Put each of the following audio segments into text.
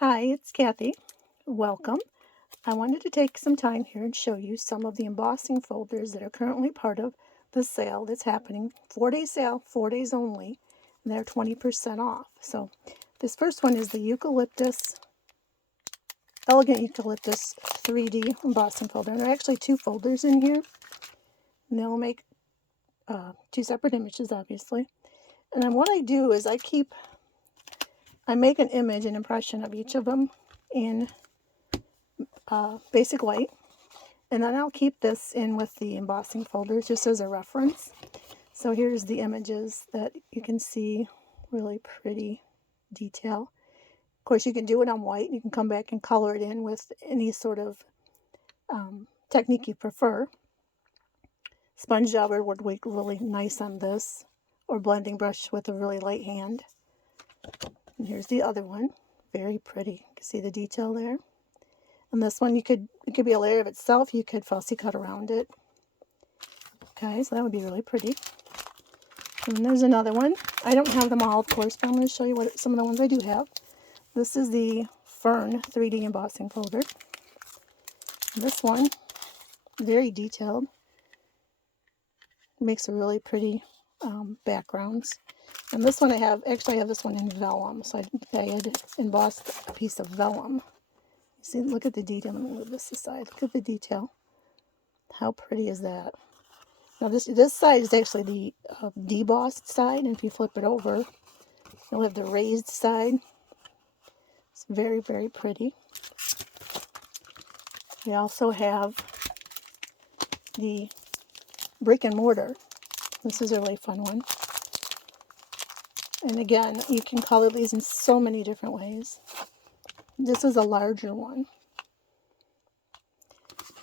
Hi, it's Kathy. Welcome. I wanted to take some time here and show you some of the embossing folders that are currently part of the sale that's happening. 4-day sale, 4 days only, and they're 20% off. So this first one is the Elegant Eucalyptus 3D embossing folder. And there are actually two folders in here, and they'll make two separate images, obviously. And then what I do is I make an impression of each of them in basic white. And then I'll keep this in with the embossing folders just as a reference. So here's the images that you can see, really pretty detail. Of course, you can do it on white. You can come back and color it in with any sort of technique you prefer. Sponge dauber would work really nice on this, or blending brush with a really light hand. And here's the other one, very pretty. You can see the detail there. And this one, it could be a layer of itself. You could fussy cut around it. Okay, so that would be really pretty. And then there's another one. I don't have them all, of course, but I'm going to show you some of the ones I do have. This is the Fern 3D embossing folder. This one, very detailed. Makes a really pretty backgrounds. And this one I have this one in vellum. So I had embossed a piece of vellum. See, look at the detail. Let me move this aside. Look at the detail. How pretty is that? Now this side is actually the debossed side, and if you flip it over, you'll have the raised side. It's very, very pretty. We also have the brick and mortar. This is a really fun one. And again, you can color these in so many different ways. This is a larger one.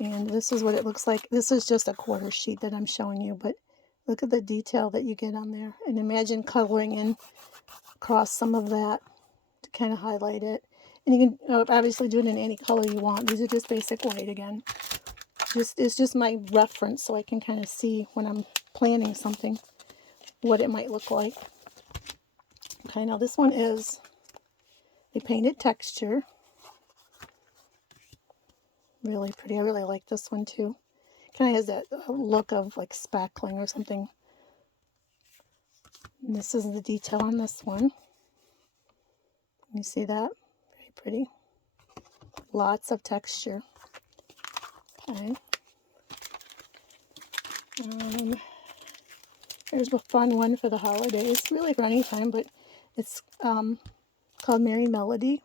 And this is what it looks like. This is just a quarter sheet that I'm showing you, but look at the detail that you get on there. And imagine coloring in across some of that to kind of highlight it. And you can obviously do it in any color you want. These are just basic white again. It's just my reference, so I can kind of see when I'm planning something what it might look like. Okay, now this one is a painted texture. Really pretty. I really like this one too. Kind of has that look of like spackling or something. And this is the detail on this one. You see that? Very pretty. Lots of texture. Okay. Here's a fun one for the holidays. Really for any time, but it's called Merry Melody.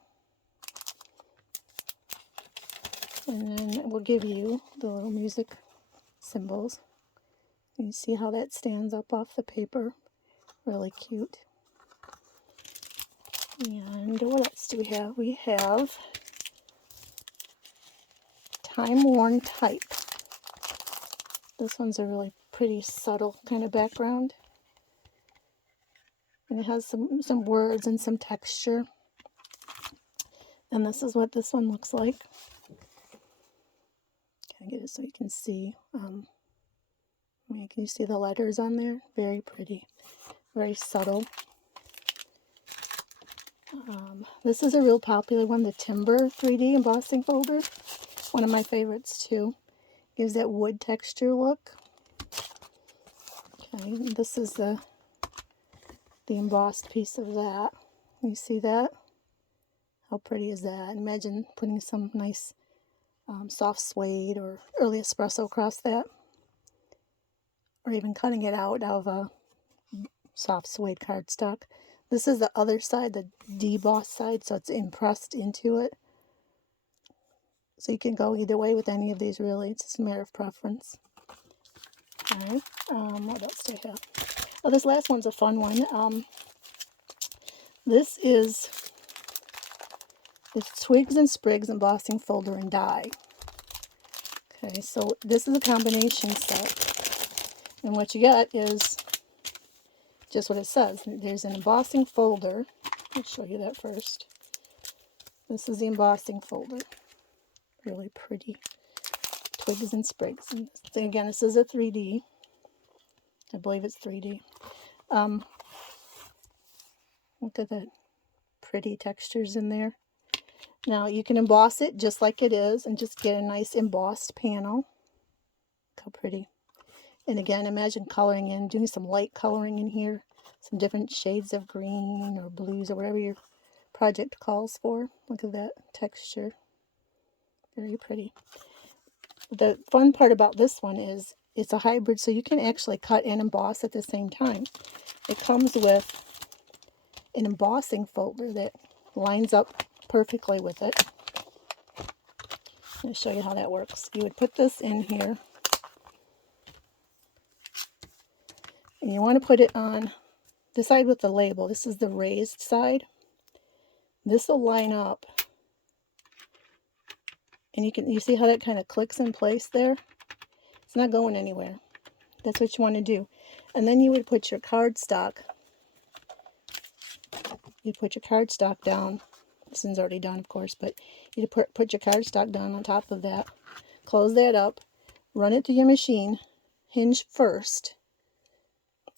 And then it will give you the little music symbols. You see how that stands up off the paper. Really cute. And what else do we have? We have Time Worn Type. This one's a really pretty subtle kind of background. And it has some words and some texture. And this is what this one looks like. Can I get it so you can see? Can you see the letters on there? Very pretty. Very subtle. This is a real popular one, the Timber 3D embossing folder. One of my favorites too. Gives that wood texture look. Okay, this is the embossed piece of that. You see that? How pretty is that? Imagine putting some nice soft suede or early espresso across that. Or even cutting it out of a soft suede cardstock. This is the other side, the debossed side, so it's impressed into it. So you can go either way with any of these, really. It's just a matter of preference. Okay. What else do I have? Oh, this last one's a fun one. This is the Twigs and Sprigs embossing folder and die. Okay, so this is a combination set. And what you get is just what it says. There's an embossing folder. I'll show you that first. This is the embossing folder. Really pretty. Twigs and Sprigs. And again, this is a 3D. I believe it's 3D. Look at the pretty textures in there. Now you can emboss it just like it is and just get a nice embossed panel. Look how pretty. And again, imagine coloring in, doing some light coloring in here, some different shades of green or blues or whatever your project calls for. Look at that texture. Very pretty. The fun part about this one is it's a hybrid, so you can actually cut and emboss at the same time. It comes with an embossing folder that lines up perfectly with it. Let me show you how that works. You would put this in here, and you want to put it on the side with the label. This is the raised side. This will line up, and you see how that kind of clicks in place there? It's not going anywhere. That's what you want to do. And then you would put your cardstock. You put your cardstock down. This one's already done, of course, but you put your cardstock down on top of that. Close that up. Run it through your machine. Hinge first.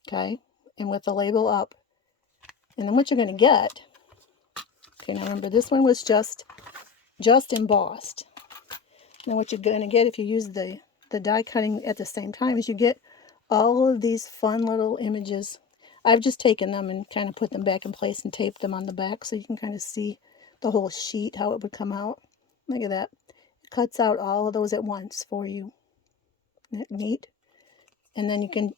Okay? And with the label up. And then what you're going to get. Okay, now remember, this one was just embossed. Now what you're going to get if you use the die cutting at the same time is you get all of these fun little images. I've just taken them and kind of put them back in place and taped them on the back so you can kind of see the whole sheet, how it would come out. Look at that. It cuts out all of those at once for you. Isn't that neat? And then you can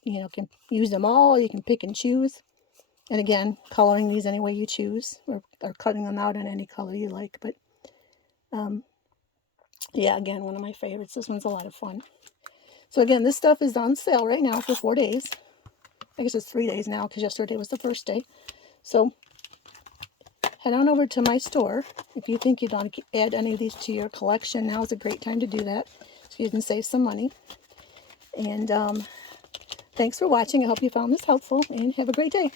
use them all. You can pick and choose. And again, coloring these any way you choose, or cutting them out in any color you like. But yeah, again, one of my favorites. This one's a lot of fun. So again, this stuff is on sale right now for 4 days. I guess it's 3 days now because yesterday was the first day. So head on over to my store. If you think you'd want to add any of these to your collection, now is a great time to do that so you can save some money. And thanks for watching. I hope you found this helpful, and have a great day.